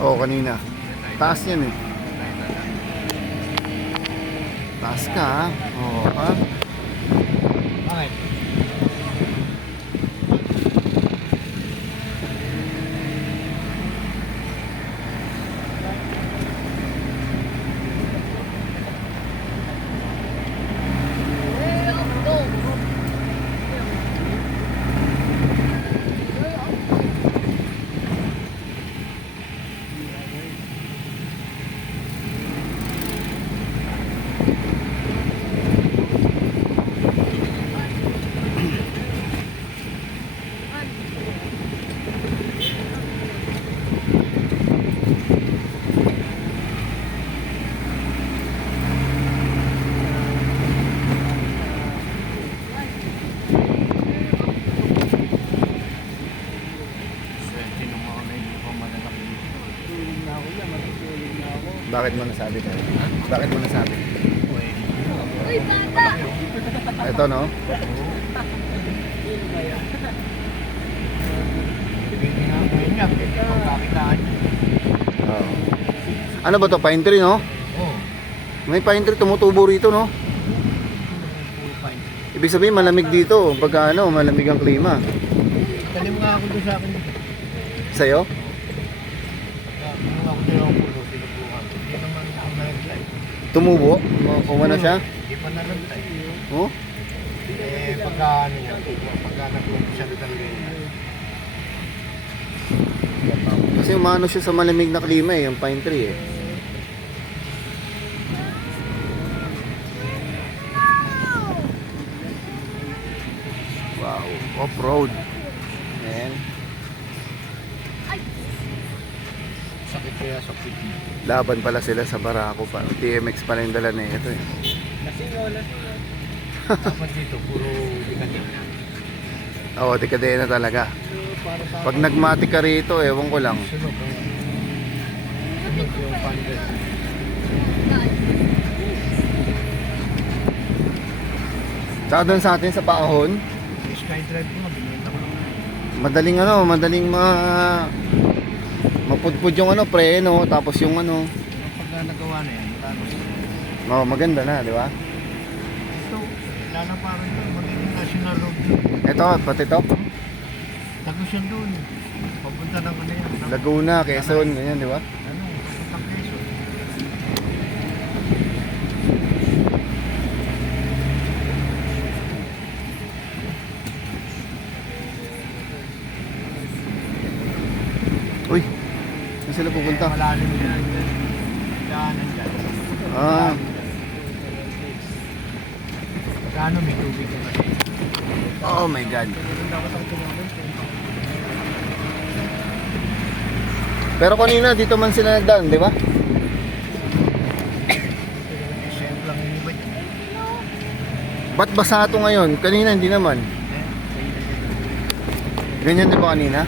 Oo, kanina. Taas yan eh. Taas ka ha. Oo ha. Bakit? Bakit mo nasabi tayo? Bakit mo nasabi? Uy, bata! Ito no? Pwede nga ngayon niya, pwede pagkakitaan niya. Oo. Ano ba to? Pine tree no? Oo. May pine tree tumutubo rito no? Puro fine. Ibig sabihin malamig dito. Pagka ano, malamig ang klima. Talim nga ako doon sa akin. Sa'yo? Kung ako doon ako pulo, sinubukan. Hindi naman ako nalagtay. Tumubo? Umano siya? Hindi pa nalagtay. Oh? Eh, pagka ano niya, pagka nag-umpisa na talaga yun. Kasi umano siya sa malamig na klima eh, yung pine tree eh. Wow, off-road. Ayan. Sakit kaya sa pipi. Laban pala sila sa Barako pa. TMX pala yung dala na ito eh. Dapat dito, puro dikatin. Oo, dekadena talaga. Para sa Pag nagmatik ka rito, ewan ko lang. sunog. Sunog yung pandit. Tsaka doon sa atin sa Paahon, Yung SkyDrive ko, binenta ko lang. madaling ano, madaling mapudpud yung ano, preno, tapos yung ano, Pagka nagawa na yan, wala na. oh, maganda na, di ba? Ito, lalaparan ito, magiging national road. Ito, pati to, Tagos yan doon. Papunta ng ano yan. ng- Laguna, Quezon, ganyan, di ba? Ano, papuntang Quezon. Uy, saan sila pupunta? Eh, malalim yan. Daanan dyan. Ah, Kano may tubig na kasi. oh my God. Pero kanina, dito man sila nagdaan, di ba? SM lang yung iba dyan. Ba't basa ito ngayon? Kanina, hindi naman. Ganyan di ba kanina?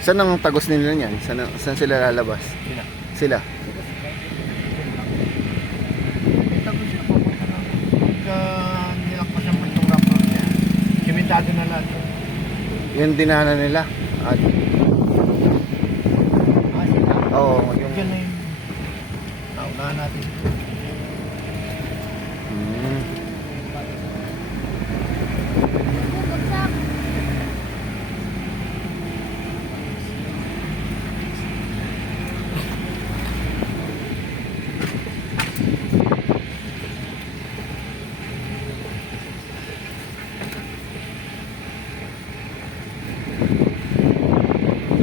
Saan ang tagos nila niyan? Saan sila lalabas? Sila. Sila? May tagos siya papunta lang. Pagka nilakpasan mo itong rock road niya, simentado na lahat. Yung dinaanan nila. At, Ah, sila? oo, yung Diyan na yun. Naunahan natin.